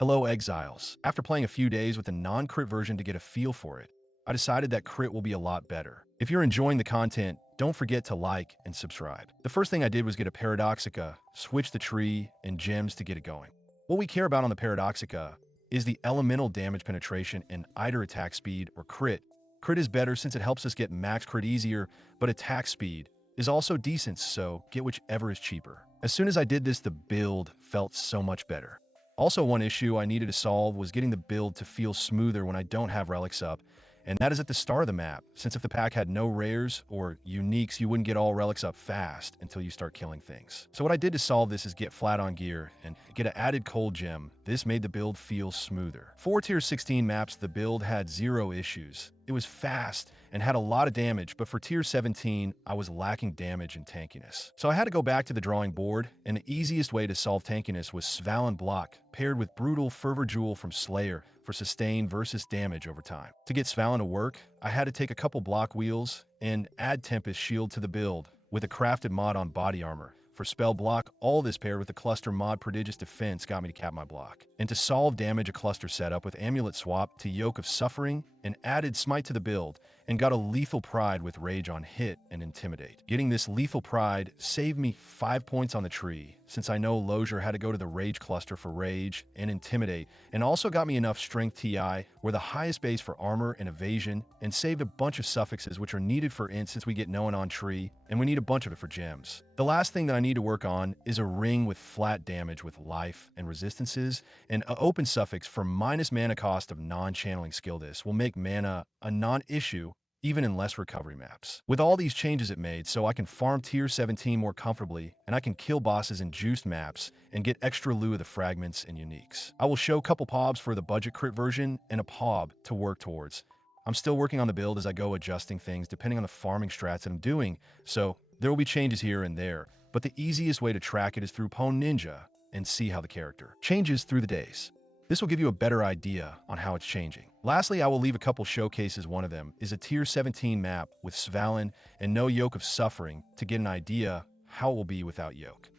Hello, Exiles. After playing a few days with the non-crit version to get a feel for it, I decided that crit will be a lot better. If you're enjoying the content, don't forget to like and subscribe. The first thing I did was get a Paradoxica, switch the tree, and gems to get it going. What we care about on the Paradoxica is the elemental damage penetration and either attack speed or crit. Crit is better since it helps us get max crit easier, but attack speed is also decent, so get whichever is cheaper. As soon as I did this, the build felt so much better. Also, one issue I needed to solve was getting the build to feel smoother when I don't have relics up, and that is at the start of the map, since if the pack had no rares or uniques, you wouldn't get all relics up fast until you start killing things. So what I did to solve this is get flat on gear and get an added cold gem. This made the build feel smoother. For tier 16 maps, the build had zero issues. It was fast and had a lot of damage, but for tier 17, I was lacking damage and tankiness. So I had to go back to the drawing board, and the easiest way to solve tankiness was Svalin Block, paired with Brutal Fervor Jewel from Slayer for sustain versus damage over time. To get Svalin to work, I had to take a couple block wheels and add Tempest Shield to the build with a crafted mod on body armor. For spell block, all this paired with the cluster mod Prodigious Defense got me to cap my block. And to solve damage, a cluster setup with Amulet Swap to Yoke of Suffering and added Smite to the build, and got a Lethal Pride with Rage on Hit and Intimidate. Getting this Lethal Pride saved me 5 points on the tree, since I know Lozier had to go to the Rage cluster for Rage and Intimidate, and also got me enough Strength TI, where the highest base for armor and evasion, and saved a bunch of suffixes which are needed for int since we get no one on tree, and we need a bunch of it for gems. The last thing that I need to work on is a ring with flat damage with life and resistances, and an open suffix for minus mana cost of non-channeling skill. This will make mana a non-issue even in less recovery maps. With all these changes it made, so I can farm tier 17 more comfortably, and I can kill bosses in juiced maps and get extra loot of the fragments and uniques. I will show a couple pobs for the budget crit version and a pob to work towards. I'm still working on the build as I go, adjusting things depending on the farming strats that I'm doing, so there will be changes here and there, but the easiest way to track it is through Pwn Ninja and see how the character changes through the days. This will give you a better idea on how it's changing. Lastly, I will leave a couple showcases. One of them is a tier 17 map with Svalin and no Yoke of Suffering to get an idea how it will be without Yoke.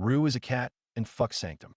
Rue is a cat, and fuck Sanctum.